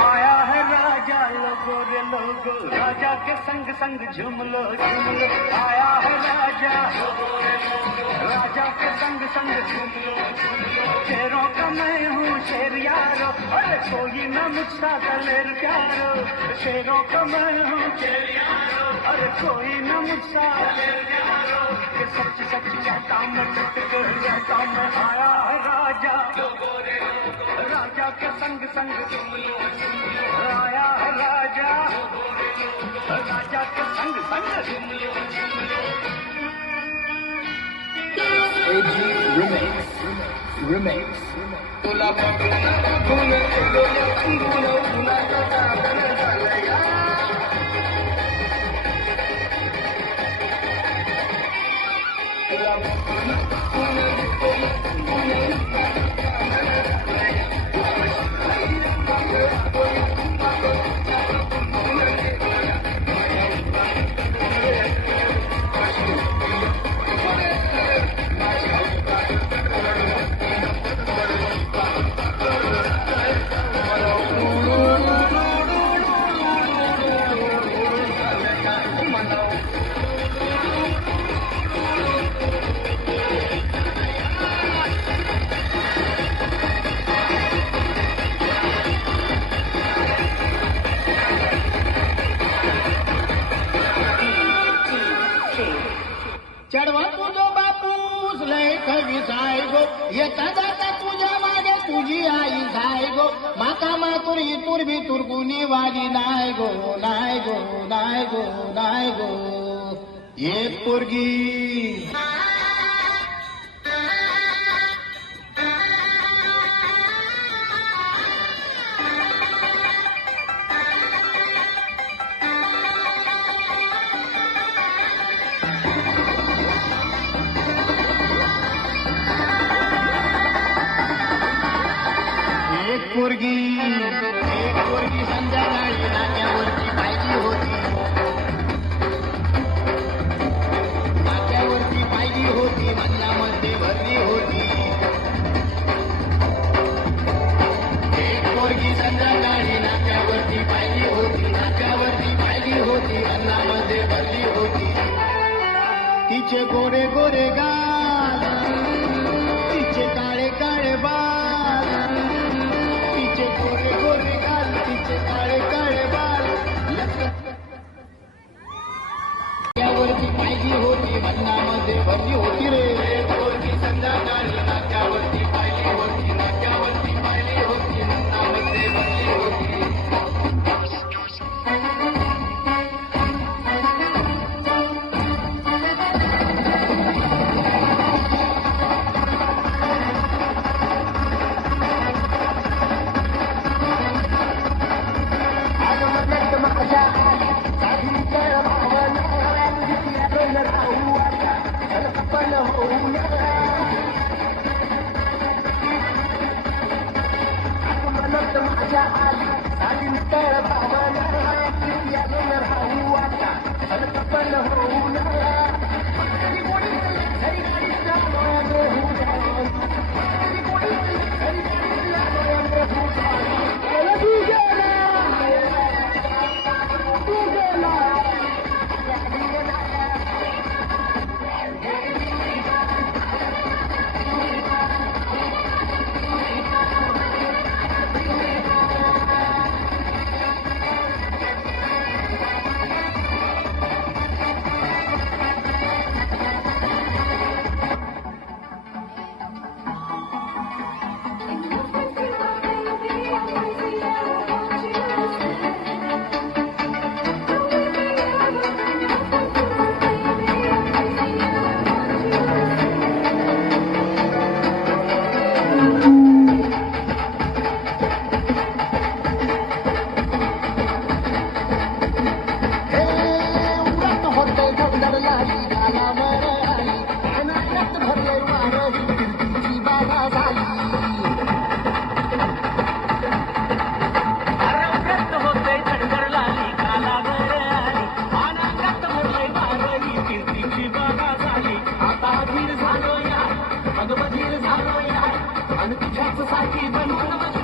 आया है राजा लोगो रे लोगो, राजा के संग संग झूम लो झूम लो। आया है राजा, राजा के संग संग झूम लो झूम लो। शेरों का मैं हूँ शेर यारो, अरे कोई न मुझसा दलेर प्यारो। शेरों का मैं हूँ शेर यारो, अरे कोई न मुझसा दलेर प्यारो। ये सच सच कहता मैं सच कहता मैं। आया है राजा लोगो रे लोगो, राजा के संग संग झूम लो झूम लो। आया है राजा, राजा के संग संग zoom low zoom low. Remix. तुला बघून डोळे अंगून कुणाचा सागर झालया. तुला बघून डोळे अंगून चढवा तुझो बापूस लय कवी जाय गो. येता जाता तुझ्या मागे तुझी आई जाय गो. माता मातुरी तुरबी तुरगुनी वाली नाय गो नाय गो नाय गो नाय गो. एक पोरगी एक पोरगी संध्याकाळी नाक्यावरती पाहिली होती. नाक्यावरती पाहिली होती, मधल्यामध्ये भरली होती. एक पोरगी संध्याकाळी नाक्यावरती पाहिली होती. नाक्यावरती पाहिली होती, अन्नामध्ये भरली होती. तिचे गोरे गोरे गाल, तिचे काळे काळे बाल. तिचे गोरे गोरे गाल, तिचे काळे काळे बाल. नाक्यावरती पाहिली होती, अन्नामध्ये भरली होती रे. पोरगी संध्याकाळी नाक्यावरती पाहिली होती. नाक्यावरती पाहिली होती, अन्नामध्ये भरली होती. मग बधीर झालो या आणि तुझ्याच साठी बनून